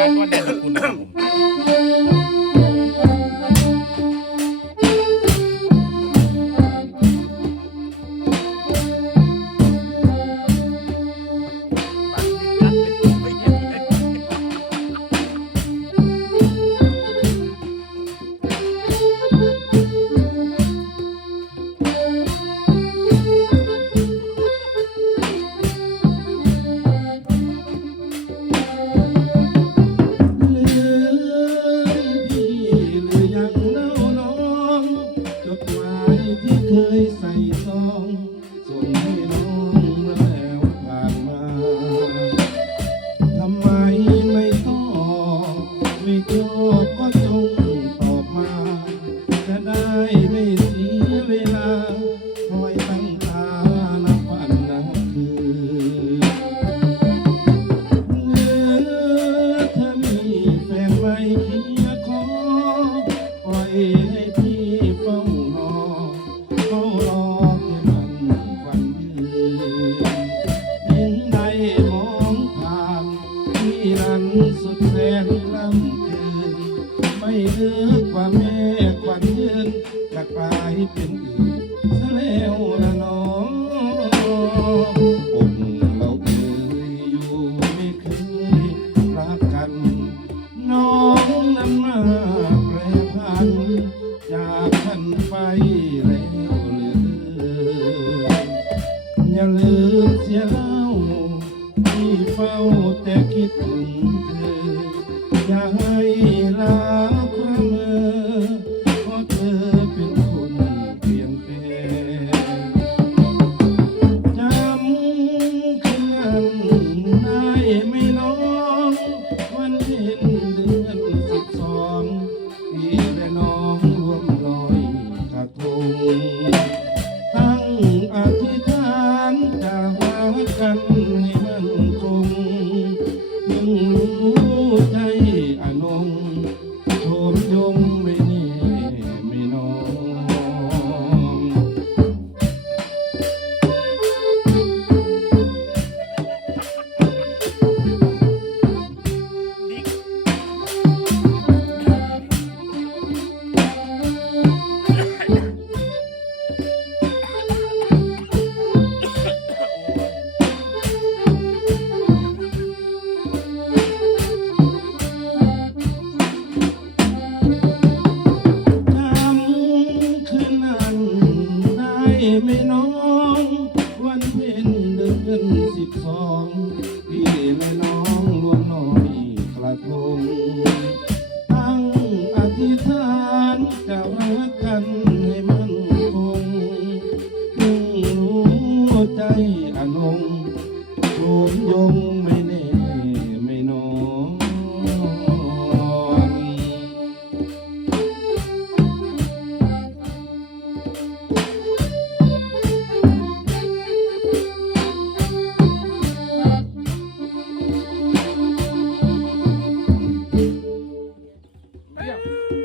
จารย์ต้นนามสกุลครับผม ไม่ชอบก็จงตอบมา จะได้ไม่เสียเวลา คอยตั้งตานับวันนับคืนเมื่อเธอมีแฟนไว้เคียร์ขอปล่อยให้พี่เฝ้ารอเฝ้ารอให้มันฝันยืนยิ่งใดมองผ่านที่นั้นสุดแสนลำ นึกว่าแม่ควันยืนจะกลายเป็นอื่นซะแล้วละน้องอกเราเคยอยู่ไม่เคยรักกัน น้องนั้นมาแปรพันจากฉันไปแล้วเหลืออย่าลืมเสียเล่าที่เฝ้าแต่คิดถึงเธอ วันเพ็ญเดือนสิบสองพี่และน้องรวมน้อยกระทงตั้งอธิษฐานจะรักกันให้มันคงยิ่งรู้ใจ